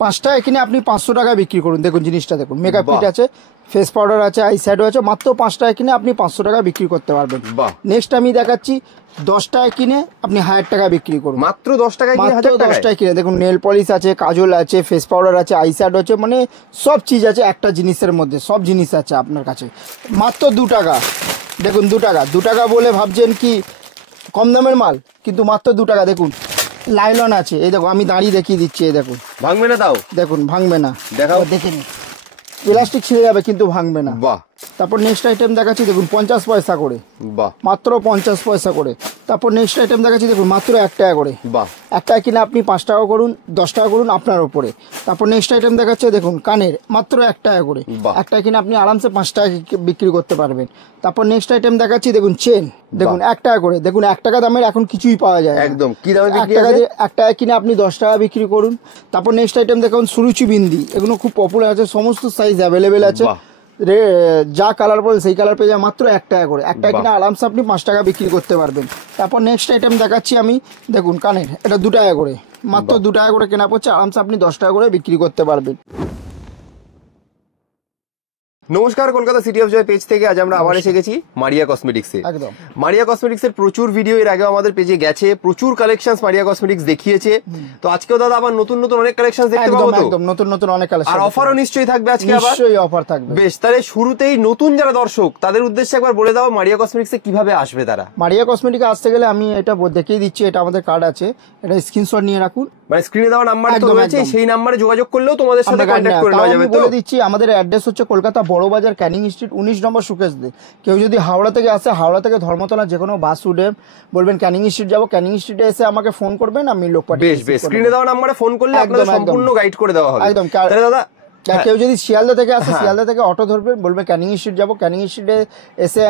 5 টাকা কিনে আপনি 500 টাকা বিক্রি করুন। দেখুন জিনিসটা দেখুন, মেকআপ কিট আছে, ফেস পাউডার আছে, আই শ্যাডো আছে, মাত্র 5 টাকা কিনে আপনি 500 টাকা বিক্রি করতে পারবেন। নেক্সট আমি দেখাচ্ছি 10 টাকা কিনে আপনি 1000 টাকা বিক্রি করুন। মাত্র 10 টাকায় কিনে 1000 টাকা কিনে। দেখুন নেল পলিশ আছে, কাজল আছে, ফেস পাউডার আছে, আই শ্যাডো আছে, মানে সব চিজ আছে একটা জিনিসের মধ্যে, সব জিনিস আছে আপনার কাছে। মাত্র 2 টাকা। দেখুন 2 টাকা, 2 টাকা বলে ভাবছেন কি কম দামের মাল, কিন্তু মাত্র 2 টাকা। দেখুন লাইলন আছে, এই দেখো আমি দাঁড়িয়ে দেখিয়ে দিচ্ছি, এই দেখুন ভাঙবে না, তাও দেখুন ভাঙবে না, দেখাও, দেখে নিন, প্লাস্টিক ছিঁড়ে যাবে কিন্তু ভাঙবে না। বাহ। তারপর নেক্সট আইটেম দেখাচ্ছি, দেখুন 50 পয়সা করে, বাহ, মাত্র 50 পয়সা করে। তারপর নেক্সট আইটেম দেখাচ্ছি, দেখুন মাত্র 1 টাকা করে। বাহ, 1 টাকা কিনে আপনি 5 টাকা করুন, 10 টাকা করুন, আপনার উপরে। তারপর নেক্সট আইটেম দেখাচ্ছে, দেখুন কানের, মাত্র 1 টাকা করে। 1 টাকা কিনে আপনি আরামসে 5 টাকা বিক্রি করতে পারবেন। তারপর নেক্সট আইটেম দেখাচ্ছি, দেখুন চেন, দেখুন 1 টাকা করে। দেখুন 1 টাকা দামের এখন কিছুই পাওয়া যায় একদম। কি দামে বিক্রি আছে? 1 টাকা কিনে আপনি 10 টাকা বিক্রি করুন। তারপর নেক্সট আইটেম দেখুন সুরুচি বিন্দি, এগুলো খুব পপুলার আছে, সমস্ত সাইজ অ্যাভেলেবেল আছে, যা কালার বল সেই কালার পেয়ে যায়, মাত্র 1 টাকা করে। 1 টাকা কিনে আরামসে আপনি 5 টাকা বিক্রি করতে পারবেন। তারপর নেক্সট আইটেম দেখাচ্ছি আমি, দেখুন কানের, এটা 2 টাকা করে, মাত্র 2 টাকা করে কেনা পড়ছে, আরামসে আপনি 10 টাকা করে বিক্রি করতে পারবেন। নমস্কার, Kolkata city of joy page থেকে আজ আমরা আবার এসে গেছি মারিয়া কসমেটিক্সে। একদম মারিয়া কসমেটিক্সের প্রচুর ভিডিও এর আগে আমাদের পেজে গেছে, প্রচুর কালেকশনস মারিয়া কসমেটিক্স দেখিয়েছে। তো আজকেও দাদা আবার নতুন নতুন অনেক কালেকশনস দেখতে পাবো। তো একদম নতুন নতুন অনেক কালেকশন, আর অফারও নিশ্চয়ই থাকবে আজকে, আবার নিশ্চয়ই অফার থাকবে। বেশ, তাহলে শুরুতেই নতুন যারা দর্শক তাদের উদ্দেশ্যে একবার বলে দাও মারিয়া কসমেটিক্সে কিভাবে আসবে তারা। মারিয়া কসমেটিক্সে আসতে গেলে আমি এটা দেখিয়ে দিচ্ছি, এটা আমাদের কার্ড আছে, এটা স্ক্রিনশট নিয়ে রাখুন। মানে স্ক্রিনে দেওয়া নাম্বার তো রয়েছে, সেই নাম্বারে যোগাযোগ করলেও তোমাদের সাথে কন্টাক্ট করে নেওয়া যাবে। তো বলে দিচ্ছি, আমাদের অ্যাড্রেস হচ্ছে কলকাতা বড় বাজার, ক্যানিং স্ট্রিট 19 নম্বর সুকেশ দে। কেউ যদি হাওড়া থেকে আসে, হাওড়া থেকে ধর্মতলা যে কোনো বাস উঠে বলবেন ক্যানিং স্ট্রিট যাবো, ক্যানিং স্ট্রিটে এসে আমাকে ফোন করবেন, আমি লোক পাঠিয়ে। বেশ বেশ, স্ক্রিনে দেওয়া নাম্বারে ফোন করলে আপনাদের সম্পূর্ণ গাইড করে দেওয়া হবে। একদম। তাহলে দাদা কেউ যদি শিয়ালদা থেকে আসে, শিয়ালদা থেকে অটো ধরবেন, বলবে ক্যানিং স্ট্রিট যাবো, ক্যানিং স্ট্রিটে এসে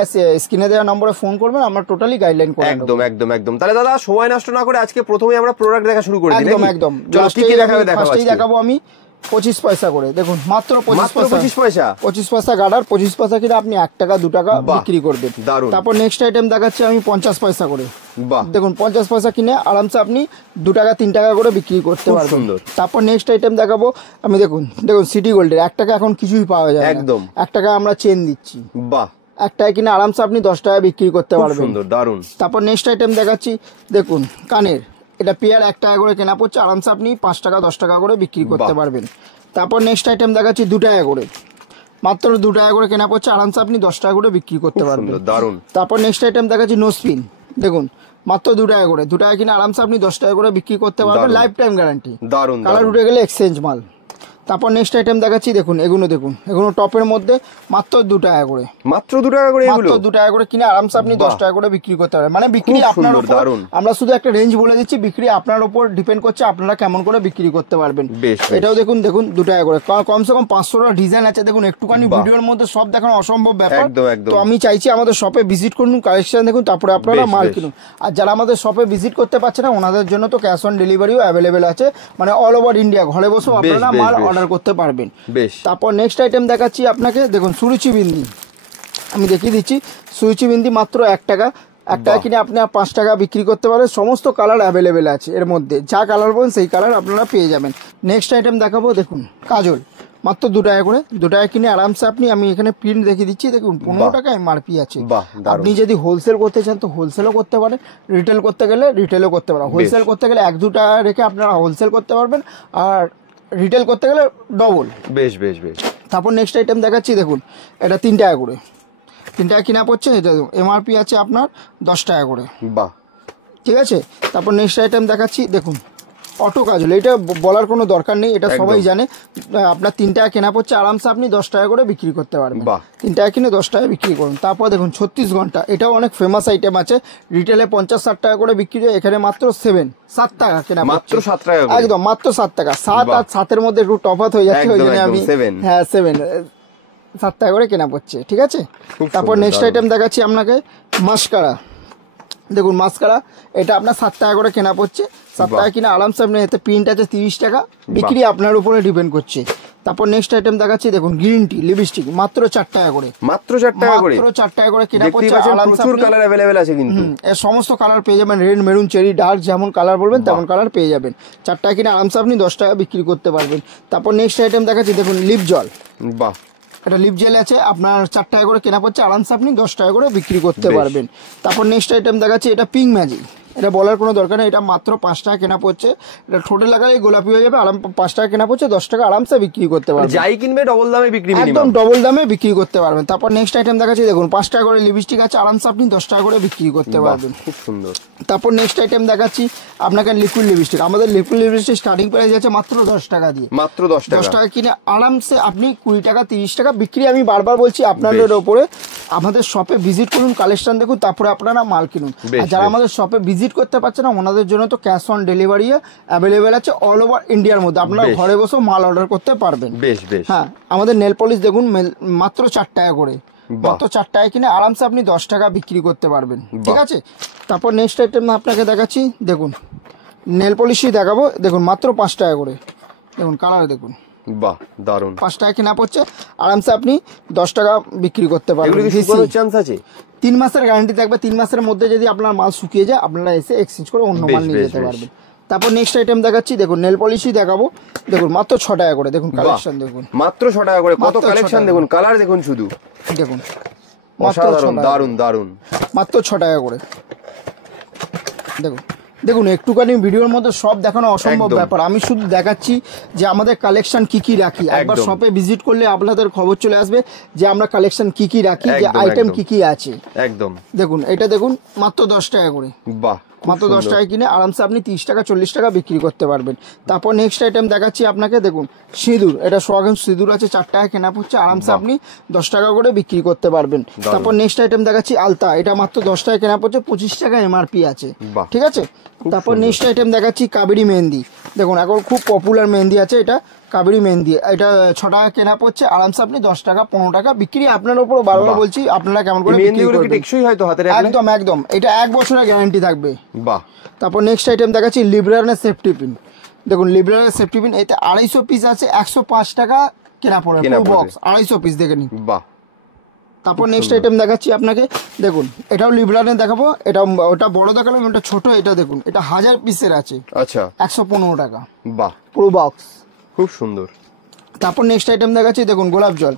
স্ক্রিনে দেওয়া নম্বরে ফোন করবেন, আমরা টোটালি গাইডলাইন করে দেব। একদম একদম একদম। তাহলে দাদা সময় নষ্ট না করে আজকে প্রথমেই আমরা প্রোডাক্ট দেখা শুরু করে দিই। একদম একদম। চলো কি কি দেখাবো আমি 25 পয়সা করে। দেখুন মাত্র 25 পয়সা, 25 পয়সা গার্ডার, 25 পয়সা কিনে আপনি 1 টাকা 2 টাকা বিক্রি করবেন। তারপর নেক্সট আইটেম দেখাচ্ছি আমি 50 পয়সা করে। দেখুন 50 পয়সা কিনে আরামসে আপনি 2 টাকা 3 টাকা করে বিক্রি করতে পারবেন। তারপর নেক্সট আইটেম দেখাবো আমি, দেখুন সিটি গোল্ডের 1 টাকা এখন কিছুই পাওয়া যায় না, একদম 1 টাকা আমরা চেন দিচ্ছি। বাহ, 1 টাকা কিনে আরামসে আপনি 10 টাকা বিক্রি করতে পারবেন। সুন্দর, দারুন। তারপর নেক্সট আইটেম দেখাচ্ছি, দেখুন কানের, এটা পেয়ার 1 টাকা করে কেনা পড়ছে, আরামসে আপনি 5 টাকা 10 টাকা করে বিক্রি করতে পারবেন। তারপর নেক্সট আইটেম দেখাচ্ছি 2 টাকা করে, মাত্র 2 টাকা করে কেনা পড়ছে, আরামসে আপনি 10 টাকা করে বিক্রি করতে পারবেন। দারুন। তারপর নেক্সট আইটেম দেখাচ্ছি নোসপিন, দেখুন মাত্র 2 টাকা করে, 2 টাকা কিনে আরামসে আপনি 10 টাকা করে বিক্রি করতে পারবেন, লাইফ টাইম গ্যারান্টি। দারুন। কালার উঠে গেলে এক্সচেঞ্জ মাল। তারপর নেক্সট আইটেম দেখাচ্ছি, দেখুন এগুলো টপের মধ্যে মাত্র 2 টাকা করে, মাত্র 2 টাকা করে, মাত্র 2 টাকা করে কিনে আরামসে আপনি 10 টাকা করে বিক্রি করতে পারবেন। মানে বিক্রি আপনার উপর, আমরা শুধু একটা রেঞ্জ বলে দিচ্ছি, বিক্রি আপনার উপর ডিপেন্ড করছে আপনারা কেমন করে বিক্রি করতে পারবেন। এটাও দেখুন 2 টাকা করে, কমসে কম 500টা ডিজাইন আছে। দেখুন একটুখানি ভিডিওর মধ্যে সব দেখানো অসম্ভব ব্যাপার, তো আমি চাইছি আমাদের শপে ভিজিট করুন, কালেকশন দেখুন, তারপরে আপনারা মাল কিনুন। আর যারা আমাদের শপে ভিজিট করতে পারছে না, ওনাদের জন্য তো ক্যাশ অন ডেলিভারিও অ্যাভেলেবেল আছে, মানে অল ওভার ইন্ডিয়া ঘরে বসেও আপনারা মাল অর্ডার করতে পারবেন। তারপর নেক্সট আইটেম দেখাচ্ছি আপনাকে, দেখুন সুরুচি বিন্দি, আমি দেখিয়ে দিচ্ছি। সুরুচি বিন্দি মাত্র 1 টাকা, 1 টাকা কিনে আপনি 5 টাকা বিক্রি করতে পারেন। সমস্ত কালার অ্যাভেলেবেল আছে, এর মধ্যে যা কালার বলেন সেই কালার আপনারা পেয়ে যাবেন। নেক্সট আইটেম দেখাবো, দেখুন কাজল, মাত্র 2 টাকা করে, 2 টাকা কিনে আরামসে আমি এখানে প্রিন্ট দেখিয়ে দিচ্ছি, দেখুন 15 টাকা এমআরপি আছে। আপনি যদি হোলসেল করতে চান তো হোলসেলও করতে পারেন, রিটেল করতে গেলে রিটেলও করতে পারেন। হোলসেল করতে গেলে 1-2 টাকা রেখে আপনারা হোলসেল করতে পারবেন, আর রিটেল করতে গেলে ডবল। বেশ বেশ বেশ। তারপর নেক্সট আইটেম দেখাচ্ছি, দেখুন এটা 3 টাকা করে, 3 টাকা কিনা পড়ছে, এটা এমআরপি আছে আপনার 10 টাকা করে। বাহ, ঠিক আছে। তারপর নেক্সট আইটেম দেখাচ্ছি, দেখুন অটো কাজল, এটা বলার কোনো দরকার নেই, এটা সবাই জানে। আপনার 3 টাকা কেনা পড়ছে, আরামসে আপনি 10 টাকা করে বিক্রি করতে পারবেন। 3 টাকা কিনে 10 টাকা বিক্রি করুন। তারপর দেখুন 36 ঘন্টা, এটাও অনেক ফেমাস আইটেম আছে, রিটেলে 50-60 টাকা করে বিক্রি হয়, এখানে মাত্র 7 টাকা কেনা, মাত্র 7 টাকা, একদম মাত্র 7 টাকা। 7 আর 7-এর মধ্যে একটু তফাৎ হয়ে যাচ্ছে, ওই জন্য আমি 7 টাকা করে কেনা পড়ছে, ঠিক আছে। তারপর নেক্সট আইটেম দেখাচ্ছি আপনাকে মাস্কারা, দেখুন মাস্কারা, এটা আপনার 7 টাকা করে কেনা পড়ছে, 7 টাকা কিনা আরামসে আপনি, এতে প্রিন্ট আছে 30 টাকা, বিক্রি আপনার উপরে ডিপেন্ড করছে। তারপর নেক্সট আইটেম দেখাচ্ছি, দেখুন গ্রিন টি লিপস্টিক মাত্র 4 টাকা করে, মাত্র 4 টাকা করে, মাত্র 4 টাকা করে কেনা দেখতেই পড়ছে। পাচ্ছেন প্রচুর কালার अवेलेबल আছে কিন্তু, এর সমস্ত কালার পেয়ে যাবেন, রেড মেরুন চেরি ডার্ক, যেমন কালার বলবেন তেমন কালার পেয়ে যাবেন। 4 টাকা কিনে আরামসে আপনি 10 টাকা বিক্রি করতে পারবেন। তারপর নেক্সট আইটেম দেখাচ্ছি, দেখুন লিপ জল, বাহ এটা লিপ জেল আছে, আপনার 4 টাকা করে কেনা পড়ছে, আরামসে আপনি 10 টাকা করে বিক্রি করতে পারবেন। তারপর নেক্সট আইটেম দেখাচ্ছি, এটা পিঙ্ক ম্যাজিক, এটা বলার কোনো দরকার নেই, এটা মাত্র 5 টাকা কেনা পড়ছে, এটা ঠোঁটে লাগালে গোলাপি হয়ে যাবে, আরাম 5 টাকা কেনা পড়ছে, 10 টাকা আরামসে বিক্রি করতে পারবেন। যাই কিনবে ডবল দামে বিক্রি, একদম ডবল দামে বিক্রি করতে পারবেন। তারপর নেক্সট আইটেম দেখাচ্ছি, দেখুন 5 টাকা করে লিপস্টিক আছে, আরামসে আপনি 10 টাকা করে বিক্রি করতে পারবেন। খুব সুন্দর। তারপর নেক্সট আইটেম দেখাচ্ছি আপনাকে লিকুইড লিপস্টিক, আমাদের লিকুইড লিপস্টিক স্টার্টিং প্রাইস আছে মাত্র 10 টাকা দিয়ে, মাত্র 10 টাকা কিনে আরামসে আপনি 20 টাকা 30 টাকা বিক্রি। আমি বারবার বলছি আপনাদের ওপরে, আমাদের শপে ভিজিট করুন, কালেকশন দেখুন, তারপরে আপনারা মাল কিনুন। আর যারা আমাদের শপে ভিজিট করতে পারছে না, ওনাদের জন্য তো ক্যাশ অন ডেলিভারি অ্যাভেলেবেল আছে অল ওভার ইন্ডিয়ার মধ্যে, আপনারা ঘরে বসে মাল অর্ডার করতে পারবেন। হ্যাঁ, আমাদের নেল পলিশ দেখুন মাত্র 4 টাকা করে, মাত্র 4 টাকা কিনে আরামসে আপনি 10 টাকা বিক্রি করতে পারবেন, ঠিক আছে। তারপর নেক্সট আইটেম আপনাকে দেখাচ্ছি, দেখুন নেল পলিশই দেখাবো, দেখুন মাত্র 5 টাকা করে, দেখুন কালার দেখুন, বাহ দারুন, 5 টাকা কেনা পড়ছে, আরামসে আপনি 10 টাকা বিক্রি করতে পারবেন। চান্স আছে, 3 মাসের গ্যারান্টি থাকবে, 3 মাসের মধ্যে যদি আপনার মাল শুকিয়ে যায় আপনারা এসে এক্সচেঞ্জ করে অন্য মাল নিয়ে যেতে পারবেন। তারপর নেক্সট আইটেম দেখাচ্ছি, দেখুন নেল পলিশই দেখাবো, দেখুন মাত্র 6 টাকা করে, দেখুন কালেকশন দেখুন, মাত্র 6 টাকা করে, কত কালেকশন দেখুন, কালার দেখুন, শুধু দেখুন অসাধারণ, দারুন দারুন, মাত্র 6 টাকা করে। দেখুন দেখুন একটুখানি ভিডিওর মধ্যে সব দেখানো অসম্ভব ব্যাপার, আমি শুধু দেখাচ্ছি যে আমাদের কালেকশন কি কি রাখি। একবার শপে ভিজিট করলে আপনাদের খবর চলে আসবে যে আমরা কালেকশন কি কি রাখি, যে আইটেম কি কি আছে। একদম দেখুন, এটা দেখুন মাত্র 10 টাকা করে, বাহ মাত্র 10 টাকা কিনে আরামসে আপনি 30 টাকা 40 টাকা বিক্রি করতে পারবেন। তারপর নেক্সট আইটেম দেখাচ্ছি আপনাকে, দেখুন সিঁদুর, এটা সোয়াগন সিঁদুর আছে, 4 টাকা কেনা পড়ছে, আরামসে আপনি 10 টাকা করে বিক্রি করতে পারবেন। তারপর নেক্সট আইটেম দেখাচ্ছি আলতা, এটা মাত্র 10 টাকা কেনা পড়ছে, 25 টাকা এমআরপি আছে, ঠিক আছে। তারপর নেক্সট আইটেম দেখাচ্ছি কাবেরি মেহেন্দি, দেখুন এখন খুব পপুলার মেহেন্দি আছে, এটা কাবেরি মেহেন্দি, এটা 6 টাকা কেনা পড়ছে, আরামসে আপনি 10 টাকা 15 টাকা বিক্রি, আপনার উপর বারবার বলছি আপনারা কেমন করে বিক্রি করবেন। একদম একদম, এটা 1 বছরের গ্যারান্টি থাকবে, বাহ। তারপর নেক্সট আইটেম দেখাচ্ছি লিব্রানের সেফটি পিন, দেখুন লিব্রানের সেফটি পিন, এতে 250 পিস আছে, 105 টাকা কেনা পড়ে, পুরো বক্স 250 পিস, দেখে নিন, বাহ। তারপর নেক্সট আইটেম দেখাচ্ছি আপনাকে, দেখুন এটাও লিব্রানের দেখাবো, এটা ওটা বড় দেখালাম, এটা ছোট, এটা দেখুন এটা 1000 পিসের আছে, আচ্ছা 115 টাকা, বাহ পুরো বক্স, খুব সুন্দর। তারপর নেক্সট আইটেম দেখাচ্ছি, দেখুন গোলাপ জল,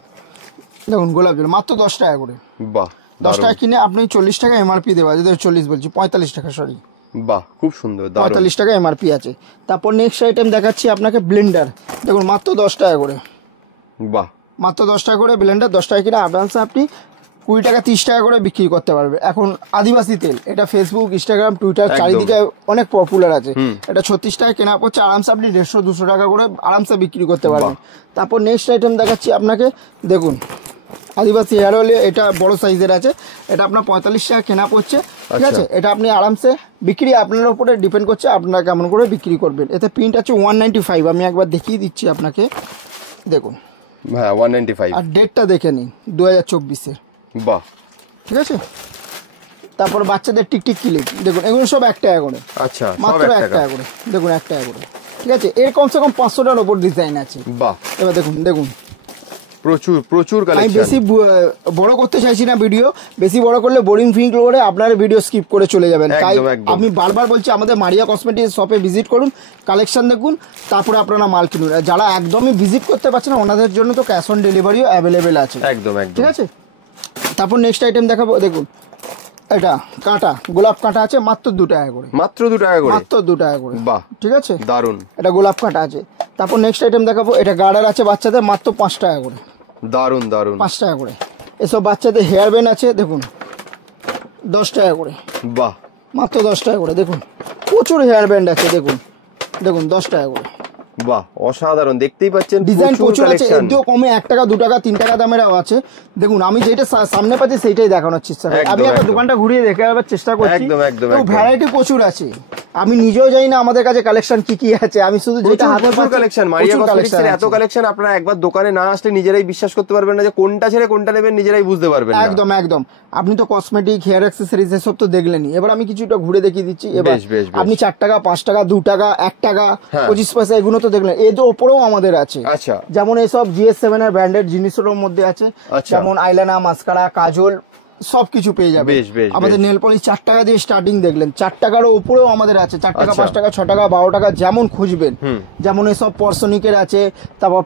দেখুন গোলাপ জল মাত্র 10 টাকা করে, বাহ 10 টাকা কিনে আপনি 40 টাকা এমআরপি দেওয়া, যদি 40 বলছি 45 টাকা, সরি, বাহ খুব সুন্দর, 45 টাকা এমআরপি আছে। তারপর নেক্সট আইটেম দেখাচ্ছি আপনাকে ব্লেন্ডার, দেখুন মাত্র 10 টাকা করে, বাহ মাত্র 10 টাকা করে ব্লেন্ডার, 10 টাকা কিনে আডভান্সে আপনি 20 টাকা 30 টাকা করে বিক্রি করতে পারবে। এখন আদিবাসী তেল, এটা ফেসবুক ইনস্টাগ্রাম টুইটার চারিদিকে অনেক পপুলার আছে, এটা 36 টাকা কেনা পড়ছে, আরামসে আপনি 150-200 টাকা করে আরামসে বিক্রি করতে পারবেন। তারপর নেক্সট আইটেম দেখাচ্ছি আপনাকে, দেখুন আদিবাসী হেয়ার অয়েল, এটা বড় সাইজের আছে, এটা আপনার 45 টাকা কেনা পড়ছে, ঠিক আছে। এটা আপনি আরামসে বিক্রি, আপনার উপরে ডিপেন্ড করছে আপনারা কেমন করে বিক্রি করবেন। এতে প্রিন্ট আছে 195, আমি একবার দেখিয়ে দিচ্ছি আপনাকে, দেখুন হ্যাঁ 195, আর ডেটটা দেখে নিন 2024-এর, বাহ ঠিক আছে। তারপর বাচ্চাদের টিকটিক ক্লিপ, দেখুন এগুলো সব 1 টাকা করে, আচ্ছা মাত্র 1 টাকা করে, দেখুন 1 টাকা করে, ঠিক আছে। এর কমসে কম 500টার উপর ডিজাইন আছে, বাহ। এবার দেখুন দেখুন প্রচুর প্রচুর কালেকশন। আমি বেশি বড় করতে চাইছি না ভিডিও, বেশি বড় করলে বোরিং ফিল করে আপনারা ভিডিও স্কিপ করে চলে যাবেন, তাই আমি বারবার বলছি আমাদের মারিয়া কসমেটিক্স শপে ভিজিট করুন, কালেকশন দেখুন, তারপরে আপনারা মাল কিনুন। যারা একদমই ভিজিট করতে পারছেন না ওনাদের জন্য তো ক্যাশ অন ডেলিভারিও অ্যাভেলেবেল আছে, একদম একদম, ঠিক আছে। তারপর নেক্সট আইটেম দেখাবো, দেখুন এটা কাঁটা, গোলাপ কাঁটা আছে মাত্র 2 টাকা করে, মাত্র 2 টাকা করে, মাত্র 2 টাকা করে, বাহ ঠিক আছে, দারুন, এটা গোলাপ কাঁটা আছে। তারপর নেক্সট আইটেম দেখাবো, এটা গার্ডার আছে বাচ্চাদের মাত্র 5 টাকা করে, দারুন দারুন, 5 টাকা করে। এসব বাচ্চাদের হেয়ার ব্যান্ড আছে, দেখুন 10 টাকা করে, বাহ মাত্র 10 টাকা করে, দেখুন প্রচুর হেয়ার ব্যান্ড আছে, দেখুন দেখুন 10 টাকা করে, বাহ অসাধারণ, দেখতেই পাচ্ছেন ডিজাইন প্রচুর আছে, একটু কমে 1 টাকা 2 টাকা 3 টাকা দামেরও আছে। দেখুন আমি যেটা সামনে পাচ্ছি সেইটাই দেখানোর চেষ্টা করি, আমি একবার দোকানটা ঘুরিয়ে দেখাবার চেষ্টা করছি, একদম একদম, ভ্যারাইটি প্রচুর আছে, আমি নিজেও জানি না আমাদের কাছে কালেকশন কি কি আছে, আমি শুধু যেটা হাতে পাচ্ছি কালেকশন, মারিয়া কসমেটিক্সের এত কালেকশন আপনারা একবার দোকানে না আসলে নিজেরাই বিশ্বাস করতে পারবেন না যে কোনটা ছেড়ে কোনটা নেবেন, নিজেরাই বুঝতে পারবেন না, একদম একদম। আপনি তো কসমেটিক হেয়ার অ্যাকসেসরিজ এসব তো দেখলেনই, এবার আমি কিছুটা ঘুরে দেখিয়ে দিচ্ছি। এবার আপনি 4 টাকা 5 টাকা 2 টাকা 1 টাকা 25 পয়সা এগুলো তো দেখলেন, এর ওপরেও আমাদের আছে। আচ্ছা, যেমন এইসব GS7 এর ব্র্যান্ডেড জিনিসের মধ্যে আছে, যেমন আইলাইনার, মাস্কারা, কাজল সবকিছু পেয়ে যাবে। আমাদের নেল পলিশ 4 টাকা দিয়ে স্টার্টিং দেখলেন, 4 টাকার উপরেও আমাদের আছে, 4 টাকা, 5 টাকা, 6 টাকা, 12 টাকা, যেমন খুঁজবেন। যেমন এইসব পরসনিকের আছে, তারপর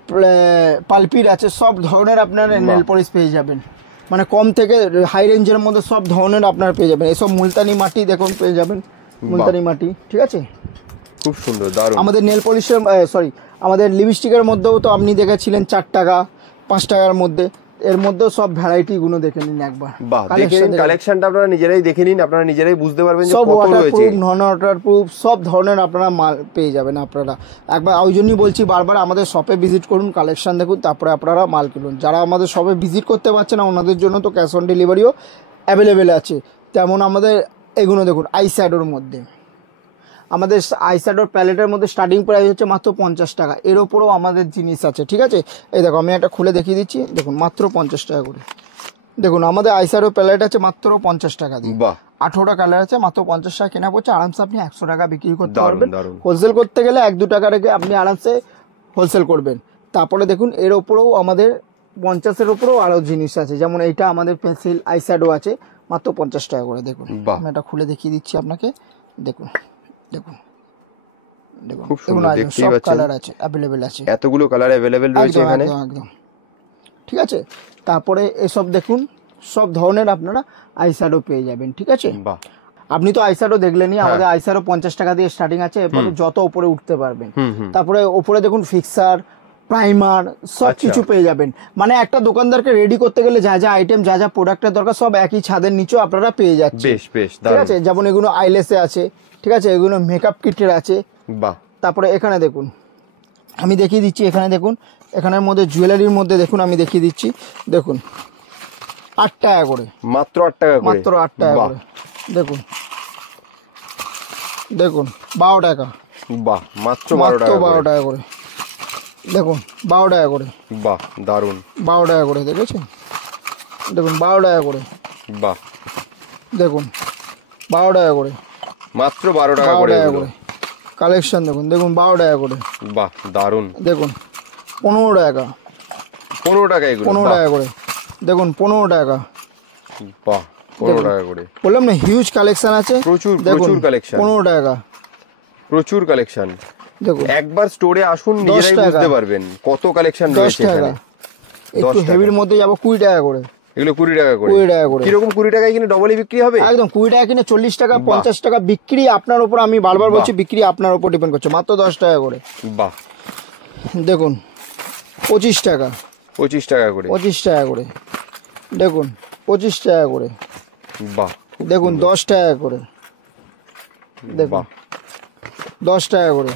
পালপির আছে, সব ধরনের আপনার নেল পলিশ পেয়ে যাবেন, মানে কম থেকে হাই রেঞ্জের মধ্যে সব ধরনের আপনারা পেয়ে যাবেন। এসব মুলতানি মাটি দেখুন পেয়ে যাবেন, মুলতানি মাটি, ঠিক আছে, খুব সুন্দর, দারুণ। আমাদের নেল পলিশের আমাদের লিপস্টিকের মধ্যেও তো আপনি দেখেছিলেন 4 টাকা 5 টাকার মধ্যে, এর মধ্যেও সব ভ্যারাইটি গুলো দেখে নিন একবার। বাহ, দেখে নিন কালেকশনটা, আপনারা নিজেরাই দেখে নিন, আপনারা নিজেরাই বুঝতে পারবেন যে সব কত রয়েছে। নন ওয়াটারপ্রুফ সব ধরনের আপনারা মাল পেয়ে যাবেন আপনারা একবার। ওই জন্যই বলছি বারবার, আমাদের শপে ভিজিট করুন, কালেকশন দেখুন, তারপরে আপনারা মাল কিনুন। যারা আমাদের শপে ভিজিট করতে পারছে না ওনাদের জন্য তো ক্যাশ অন ডেলিভারিও অ্যাভেলেবেল আছে। তেমন আমাদের এগুলো দেখুন, আই শ্যাডোর মধ্যে আমাদের আইশ্যাডোর প্যালেটের মধ্যে স্টার্টিং প্রাইস হচ্ছে মাত্র 50 টাকা। এর ওপরেও আমাদের জিনিস আছে, ঠিক আছে। এই দেখো, আমি একটা খুলে দেখিয়ে দিচ্ছি, দেখুন মাত্র 50 টাকা করে। দেখুন আমাদের আইশ্যাডো প্যালেট আছে মাত্র 50 টাকা দিয়ে, 18টা কালার আছে, মাত্র 50 টাকা কেনা পড়ছে। আরামসে আপনি 100 টাকা বিক্রি করতে পারবেন। হোলসেল করতে গেলে 1-2 টাকা রেখে আপনি আরামসে হোলসেল করবেন। তারপরে দেখুন এর ওপরেও আমাদের 50-এর ওপরেও আরও জিনিস আছে, যেমন এইটা আমাদের পেন্সিল আইশ্যাডো আছে মাত্র 50 টাকা করে। দেখুন আমি এটা খুলে দেখিয়ে দিচ্ছি আপনাকে, দেখুন দেখুন দেখুন, খুব সুন্দর, দেখতেই পাচ্ছেন কালার আছে, अवेलेबल আছে, এতগুলো কালার अवेलेबल রয়েছে এখানে, একদম ঠিক আছে। তারপরে এসব দেখুন, সব ধরনের আপনারা আইশ্যাডো পেয়ে যাবেন, ঠিক আছে। বাহ, আপনি তো আইশ্যাডো দেখলেনই, আমাদের আইশ্যাডো 50 টাকা দিয়ে স্টার্টিং আছে, এরপরে যত উপরে উঠতে পারবেন। তারপরে উপরে দেখুন ফিক্সার, প্রাইমার সব কিছু পেয়ে যাবেন। মানে একটা দোকানদারকে রেডি করতে গেলে যা যা আইটেম, যা যা প্রোডাক্টের দরকার সব একই ছাদের নিচেও আপনারা পেয়ে যাচ্ছেন, বেশ বেশ, ঠিক আছে। যেমন এগুলো আইলেসে আছে, ঠিক আছে, এগুলো মেকআপ কিটের আছে। বাহ, তারপরে এখানে দেখুন, আমি দেখিয়ে দিচ্ছি, এখানে দেখুন, এখানের মধ্যে জুয়েলারির মধ্যে দেখুন, আমি দেখিয়ে দিচ্ছি, দেখুন 8 টাকা করে, মাত্র 8 টাকা করে, মাত্র 8 টাকা করে। দেখুন দেখুন 12 টাকা, বাহ, মাত্র 12 টাকা করে। দেখুন 12 টাকা করে, বাহ, দারুণ, 12 টাকা করে, দেখেছেন, দেখুন 12 টাকা করে, বাহ, দেখুন 12 টাকা করে, মাত্র 12 টাকা করে কালেকশন দেখুন, দেখুন 12 টাকা করে, বাহ, দারুণ। দেখুন 15 টাকা, 15 টাকা, এগুলো 15 টাকা করে, দেখুন 15 টাকা, বাহ, 15 টাকা করে। বললাম না হিউজ কালেকশন আছে, প্রচুর প্রচুর কালেকশন, 15 টাকা, প্রচুর কালেকশন। দেখুন একবার স্টোরে আসুন, নিজেরাই বুঝতে পারবেন কত কালেকশন রয়েছে এখানে। একটু হেভির মধ্যে যাব 20 টাকা করে, এগুলো 20 টাকা করে, 20 টাকা করে। কিরকম 20 টাকায় কিনে ডবলই বিক্রি হবে? একদম 20 টাকা কিনে 40 টাকা 50 টাকা বিক্রি আপনার উপর, আমি বারবার বলছি বিক্রি আপনার উপর ডিপেন্ড করছে। মাত্র 10 টাকা করে। বাহ, দেখুন 25 টাকা, 25 টাকা করে, 25 টাকা করে, দেখুন 25 টাকা করে, বাহ, দেখুন 10 টাকা করে, দেখুন 10 টাকা করে।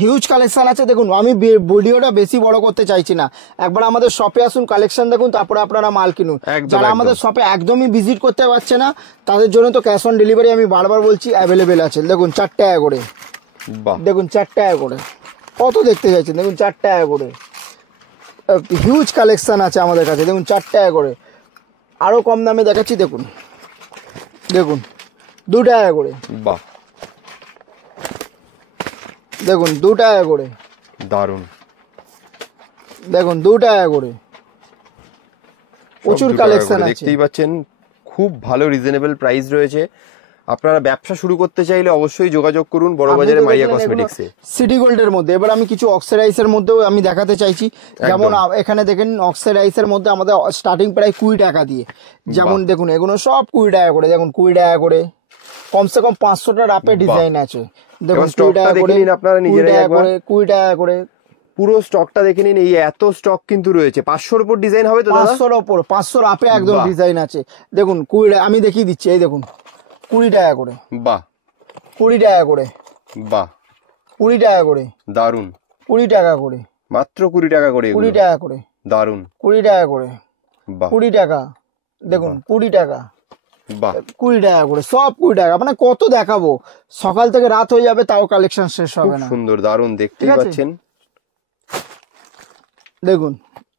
হিউজ কালেকশন আছে। দেখুন আমি ভিডিওটা বেশি বড় করতে চাইছি না, একবার আমাদের শপে আসুন, কালেকশন দেখুন, তারপরে আপনারা মাল কিনুন। যারা আমাদের শপে একদমই ভিজিট করতে পারছে না তাদের জন্য তো ক্যাশ অন ডেলিভারি আমি বারবার বলছি অ্যাভেলেবেল আছে। দেখুন 4 টাকা করে, দেখুন 4 টাকা করে, কত দেখতে চাইছেন, দেখুন 4 টাকা করে। হিউজ কালেকশন আছে আমাদের কাছে, দেখুন 4 টাকা করে। আরো কম দামে দেখাচ্ছি, দেখুন দেখুন 2 টাকা করে, বাহ, দেখুন 2 টাকা করে, দারুণ, দেখুন 2 টাকা করে। প্রচুর কালেকশন আছে, দেখতেই পাচ্ছেন, খুব ভালো রিজনেবল প্রাইস রয়েছে। আপনারা ব্যবসা শুরু করতে চাইলে অবশ্যই যোগাযোগ করুন বড়বাজারে মারিয়া কসমেটিক্সে। সিটি গোল্ডের মধ্যে এবার আমি কিছু অক্সিডাইজের মধ্যেও আমি দেখাতে চাইছি। যেমন এখানে দেখেন অক্সিডাইজের মধ্যে আমাদের স্টার্টিং প্রায় 20 টাকা দিয়ে, যেমন দেখুন এগুলো সব 20 টাকা করে, দেখুন 20 টাকা করে, কমসে কম 500টা রাপে ডিজাইন আছে। দেখুন 20 টাকা করে, আপনারা নিজেরাই একবার 20 টাকা করে পুরো স্টকটা দেখে নিন। এই এত স্টক কিন্তু রয়েছে, 500-র উপর ডিজাইন হবে তো, 500-র উপর, 500 রাপে একদম ডিজাইন আছে। দেখুন 20 আমি দেখিয়ে দিচ্ছি, এই দেখুন 20 টাকা করে, বাহ, 20 টাকা করে, বাহ, 20 টাকা করে, দারুন, 20 টাকা করে, মাত্র 20 টাকা করে, 20 টাকা করে, দারুন, 20 টাকা করে, বাহ, 20 টাকা, দেখুন 20 টাকা, বাহ, 20 টাকা করে, সব 20 টাকা। মানে কত দেখাবো, সকাল থেকে রাত হয়ে যাবে তাও কালেকশন শেষ হবে না। সুন্দর, দারুন, দেখতেই পাচ্ছেন। দেখুন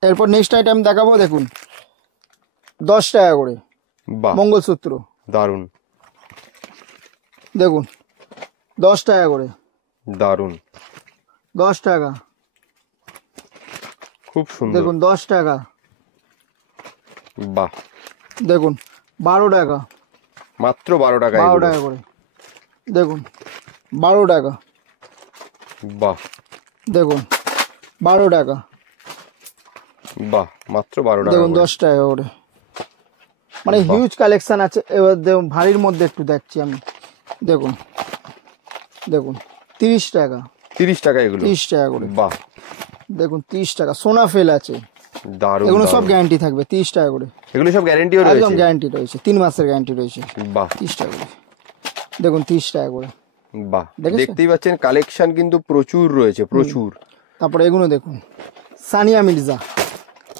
এরপর নেক্সট আইটেম দেখাবো, দেখুন 10 টাকা করে, বাহ, মঙ্গলসূত্র, দারুন, দেখুন 10 টাকা করে, দারুন, 10 টাকা। খুব সুন্দর দেখুন 10 টাকা। বাহ দেখুন 12 টাকা। মাত্র 12 টাকা 12 এগুলো। টাকা করে। দেখুন 12 টাকা। বাহ দেখুন 12 টাকা। বাহ মাত্র 12 টাকা দেখুন করে। 10 টাকা করে। মানে হিউজ কালেকশন আছে। এবার দেখুন ভারীর মধ্যে একটু দেখছি আমি। দেখুন দেখুন 30 টাকা। 30 টাকা এগুলো। 30 টাকা করে। বাহ দেখুন 30 টাকা। সোনা ফেল আছে, দারুণ। এগুলো সব দারুণ। গ্যারান্টি থাকবে। 30 টাকা করে। এগুলো সব গ্যারান্টিও একদম রয়েছে। গ্যারান্টি রয়েছে, 3 মাসের গ্যারান্টি রয়েছে। বাহ 30 টাকা করে। দেখুন 30 টাকা করে। বাহ দেখেছেন? দেখতেই পাচ্ছেন কালেকশন কিন্তু প্রচুর রয়েছে, প্রচুর। তারপরে এগুলো দেখুন সানিয়া মির্জা,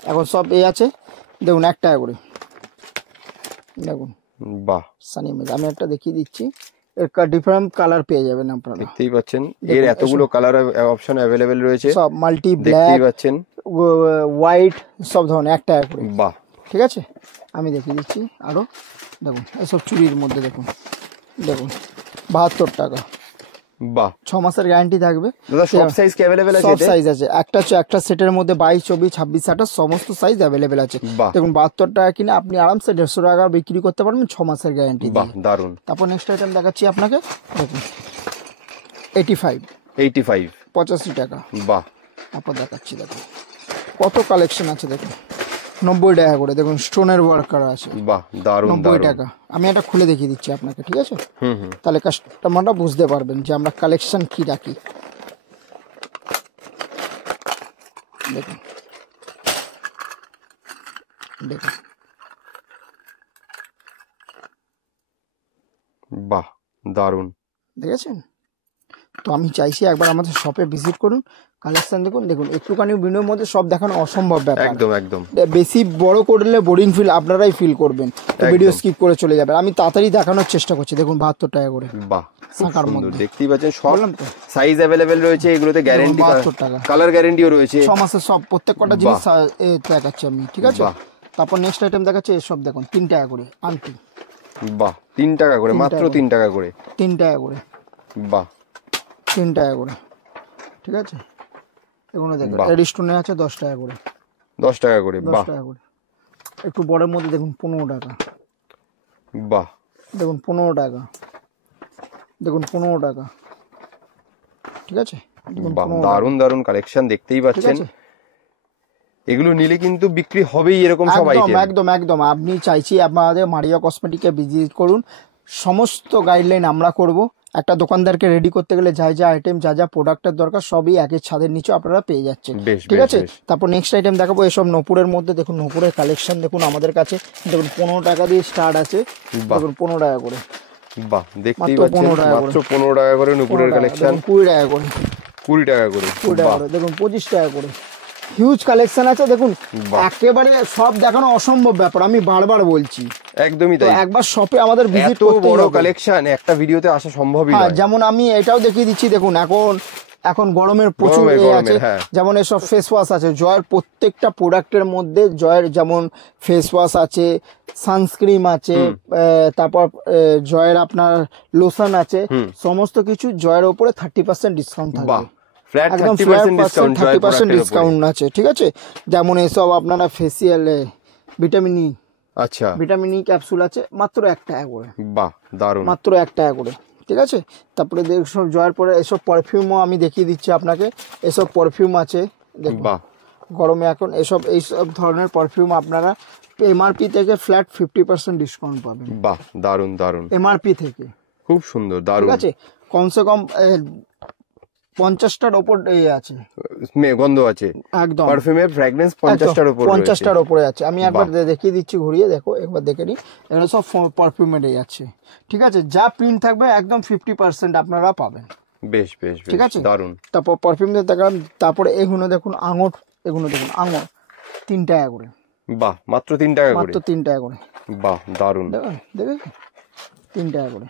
এখন সব আছে। দেখুন 1 টাকা করে। দেখুন বাহ সানিয়া মির্জা, আমি একটা দেখিয়ে দিচ্ছি। এর ডিফারেন্ট কালার পেয়ে যাবেন আপনারা। দেখতেই পাচ্ছেন এর এতগুলো কালার অপশন অ্যাভেলেবেল রয়েছে। সব মাল্টি দেখতেই ব্ল্যাক, পাচ্ছেন হোয়াইট, সব ধরনের 1 টাকা করে। বাহ ঠিক আছে, আমি দেখিয়ে দিচ্ছি আরো। দেখুন এসব চুড়ির মধ্যে দেখুন, দেখুন 72 টাকা। বাহ 6 মাসের গ্যারান্টি থাকবে। দাদা সব সাইজ কি অ্যাভেলেবেল আছে? সব সাইজ আছে। একটা সেটের মধ্যে 22, 24, 26, 28 সমস্ত সাইজ অ্যাভেলেবেল আছে। বাহ। দেখুন 72 টাকা কিনে আপনি আরামসে 150 টাকা বিক্রি করতে পারবেন 6 মাসের গ্যারান্টি বাহ দিয়ে। দারুন। তারপর নেক্সট আইটেম দেখাচ্ছি আপনাকে। দেখুন 85, 85 85 টাকা। বাহ তারপর দেখাচ্ছি, দেখুন কত কালেকশন আছে। দেখুন 90 টাকা করে। দেখুন স্টোনের ওয়ার্ক করা আছে। বাহ দারুন 90 দারুন। টাকা। আমি এটা খুলে দেখিয়ে দিচ্ছি আপনাকে, ঠিক আছে? হুম হুম তাহলে কাস্টমাররা বুঝতে পারবেন যে আমরা কালেকশন কি রাখি। দেখুন দেখুন বাহ দারুন। দেখেছেন? তো আমি চাইছি একবার আমাদের শপে ভিজিট করুন, কালেকশন দেখুন। দেখুন একটুখানি ভিডিওর মধ্যে সব দেখানো অসম্ভব ব্যাপার। একদম একদম। বেশি বড় করলে বোরিং ফিল আপনারাই ফিল করবেন, ভিডিও স্কিপ করে চলে যাবেন। আমি তাড়াতাড়ি দেখানোর চেষ্টা করছি। দেখুন 72 টাকা করে। বাহ খুব শাঁখার সুন্দর। মধ্যে। দেখতেই পাচ্ছেন সব বললাম তো। সাইজ অ্যাভেলেবেল রয়েছে এগুলোতে, গ্যারান্টি 72 টাকা। কালার গ্যারান্টিও রয়েছে। 6 মাসের সব প্রত্যেক কটা জিনিস দেখাচ্ছি আমি, ঠিক আছে? বাহ। তারপর নেক্সট আইটেম দেখাচ্ছি এসব। দেখুন 3 টাকা করে আংটি। বাহ 3 টাকা করে, 3 মাত্র টাকা 3 টাকা করে। 3 টাকা করে। বাহ 3 টাকা করে, ঠিক আছে? এগুলো দেখুন বাহ। এর স্টোনে আছে 10 টাকা করে। 10 টাকা করে। 10 বাহ টাকা করে। একটু বড়ের মধ্যে দেখুন 15 টাকা। বাহ দেখুন 15 টাকা। দেখুন 15 টাকা, ঠিক আছে? দেখুন বাহ 15 টাকা, দারুন দারুন কালেকশন দেখতেই ঠিক পাচ্ছেন। আছে? এগুলো নিলে কিন্তু বিক্রি হবেই এরকম সব একদম আইটেম। একদম একদম। আপনি চাইছি আপনাদের মারিয়া কসমেটিকে ভিজিট করুন। সমস্ত গাইডলাইন আমরা করব। একটা দোকানদারকে রেডি করতে গেলে যা যা আইটেম, যা যা প্রোডাক্টের দরকার সবই একের ছাদের নিচে আপনারা পেয়ে যাচ্ছেন, বেশ, ঠিক বেশ, আছে? বেশ। তারপর নেক্সট আইটেম দেখাবো এসব নপুরের মধ্যে। দেখুন নপুরের কালেকশন দেখুন আমাদের কাছে। দেখুন 15 টাকা দিয়ে স্টার্ট আছে। দেখুন 15 টাকা করে। বাহ দেখতেই মাত্র পাচ্ছেন 15 টাকা মাত্র 15 টাকা করে নুপুরের কালেকশন। 20 টাকা করে। 20 টাকা করে। 20 টাকা করে। দেখুন 25 টাকা করে। হিউজ কালেকশন আছে। দেখুন বাহ। একেবারে সব দেখানো অসম্ভব ব্যাপার, আমি বারবার বলছি। একদমই তো তাই। একবার শপে আমাদের ভিজিট এত করতে বড় হবে। কালেকশন একটা ভিডিওতে আসা সম্ভবই হ্যাঁ, নয়। যেমন আমি এটাও দেখিয়ে দিচ্ছি। দেখুন এখন গরমের প্রচুর আছে। হ্যাঁ। যেমন এসব ফেস ওয়াশ আছে জয়ের, প্রত্যেকটা প্রোডাক্টের মধ্যে জয়ের যেমন ফেস ওয়াশ আছে, সানস্ক্রিন আছে, তারপর জয়ের আপনার লোশন আছে, সমস্ত কিছু জয়ের উপরে 30% ডিসকাউন্ট বাহ থাকবে। ফ্ল্যাট একদম 30% ডিসকাউন্ট, 30% ডিসকাউন্ট আছে, ঠিক আছে? যেমন এসব আপনারা ফেসিয়ালে ভিটামিন ই, আচ্ছা ভিটামিন ই ক্যাপসুল আছে মাত্র 1 টাকা করে। বাহ দারুন। মাত্র 1 টাকা করে, ঠিক আছে? তারপরে সব জয়ের পরে এসব পারফিউমও আমি দেখিয়ে দিচ্ছি আপনাকে। এসব পারফিউম আছে দেখুন, বাহ গরমে এখন এইসব ধরনের পারফিউম আপনারা এমআরপি থেকে ফ্ল্যাট 50% ডিসকাউন্ট পাবেন। বাহ দারুন দারুন। এমআরপি থেকে, খুব সুন্দর ঠিক দারুন। আছে? কমসে কম 50টার ওপর আছে, গন্ধ আছে একদম পারফিউমের ফ্র্যাগনেন্স 50টার উপর 50টার উপরে আছে। আমি একবার দেখিয়ে দিচ্ছি, ঘুরিয়ে দেখো, একবার দেখে নিই। এগুলো সব পারফিউমের আছে, ঠিক আছে? যা প্রিন্ট থাকবে একদম 50% আপনারা পাবেন। বেশ বেশ ঠিক বেশ আছে? দারুন। তারপর পারফিউম দেখালাম। তারপরে এগুলো দেখুন আঙুর, এগুলো দেখুন আঙুর 3 টাকা করে। বাহ মাত্র 3 টাকা করে। মাত্র 3 টাকা করে। বাহ দারুন। দেখেন 3 টাকা করে।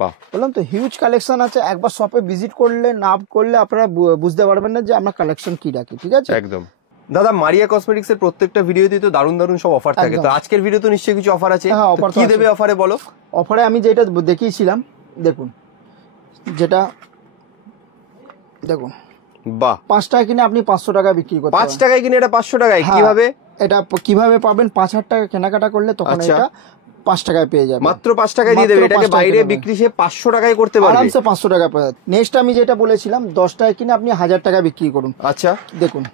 বাহ বললাম তো হিউজ কালেকশন আছে। একবার শপে ভিজিট করলে না করলে আপনারা বুঝতে পারবেন না যে আমরা কালেকশন কি রাখি, ঠিক আছে? একদম। দাদা মারিয়া কসমেটিক্স এর প্রত্যেকটা ভিডিওতে তো দারুন দারুন সব অফার থাকে, তো আজকের ভিডিও তো নিশ্চয়ই কিছু অফার আছে। হ্যাঁ, অফার কি দেবে অফারে বলো? অফারে আমি যেটা দেখিয়েছিলাম, দেখুন যেটা দেখুন বাহ, 5 টাকা কিনে আপনি 500 টাকা বিক্রি করতে 5 টাকায় কিনে এটা 500 টাকায়, কিভাবে? এটা কিভাবে পাবেন? 5,000 টাকা কেনাকাটা করলে তখন এটা 5 টাকায় পেয়ে যাবে। মাত্র 5 টাকায় দিয়ে দেবে। এটাকে বাইরে বিক্রি সে 500 টাকায় করতে পারবে আরামসে, 500 টাকা পাবে। নেক্সট আমি যেটা বলেছিলাম 10 টাকা কিনে আপনি 1000 টাকা বিক্রি করুন। আচ্ছা, দেখুন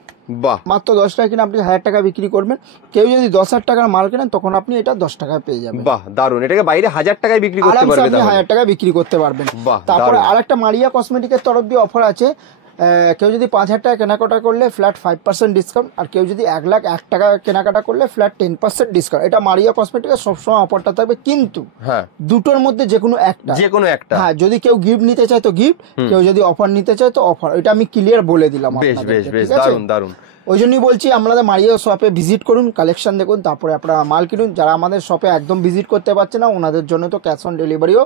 বাহ, মাত্র 10 টাকা কিনে আপনি 1000 টাকা বিক্রি করবেন। কেউ যদি 10,000 টাকার মাল কেনেন তখন আপনি এটা 10 টাকায় পেয়ে যাবেন। বাহ, দারুন। এটাকে বাইরে 1000 টাকায় বিক্রি করতে পারবে, আপনি 1000 টাকায় বিক্রি করতে পারবেন। বাহ, তারপরে আরেকটা মারিয়া কসমেটিকের তরফ দিয়ে অফার আছে। কেউ যদি 5,000 টাকা কেনাকাটা করলে ফ্ল্যাট 5% ডিসকাউন্ট, আর কেউ যদি 1,01,000 টাকা কেনাকাটা করলে ফ্ল্যাট 10% ডিসকাউন্ট। এটা মারিয়া কসমেটিকের সবসময় অফারটা থাকবে, কিন্তু দুটোর মধ্যে যে কোনো একটা। হ্যাঁ, যদি কেউ গিফট নিতে চায় তো গিফট, কেউ যদি অফার নিতে চায় তো অফার। এটা আমি ক্লিয়ার বলে দিলাম। বেশ বেশ বেশ, দারুন দারুন। ওই জন্যই বলছি আমাদের মারিয়া শপে ভিজিট করুন, কালেকশন দেখুন, তারপরে আপনারা মাল কিনুন। যারা আমাদের শপে একদম ভিজিট করতে পারছে না ওনাদের জন্য তো ক্যাশ অন ডেলিভারিও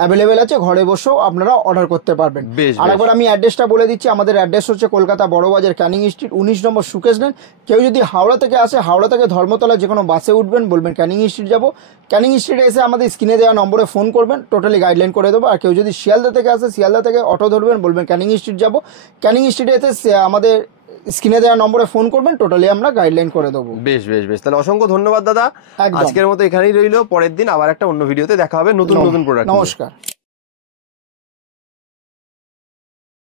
অ্যাভেলেবেল আছে, ঘরে বসেও আপনারা অর্ডার করতে পারবেন। আরেকবার আমি অ্যাড্রেসটা বলে দিচ্ছি। আমাদের অ্যাড্রেস হচ্ছে কলকাতা বড়বাজার, ক্যানিং স্ট্রিট, 19 নম্বর সুকেশ লেন। কেউ যদি হাওড়া থেকে আসে, হাওড়া থেকে ধর্মতলা যে কোনো বাসে উঠবেন, বলবেন ক্যানিং স্ট্রিট যাবো। ক্যানিং স্ট্রিটে এসে আমাদের স্ক্রিনে দেওয়া নম্বরে ফোন করবেন, টোটালি গাইডলাইন করে দেবো। আর কেউ যদি শিয়ালদা থেকে আসে, শিয়ালদা থেকে অটো ধরবেন, বলবেন ক্যানিং স্ট্রিট যাবো। ক্যানিং স্ট্রিটে এসে আমাদের স্ক্রিনে দেওয়া নম্বরে ফোন করবেন, টোটালি আমরা গাইডলাইন করে দেবো। বেশ বেশ বেশ, তাহলে অসংখ্য ধন্যবাদ দাদা। আজকের মতো এখানেই রইলো। পরের দিন আবার একটা অন্য ভিডিওতে দেখা হবে নতুন নতুন প্রোডাক্ট। নমস্কার।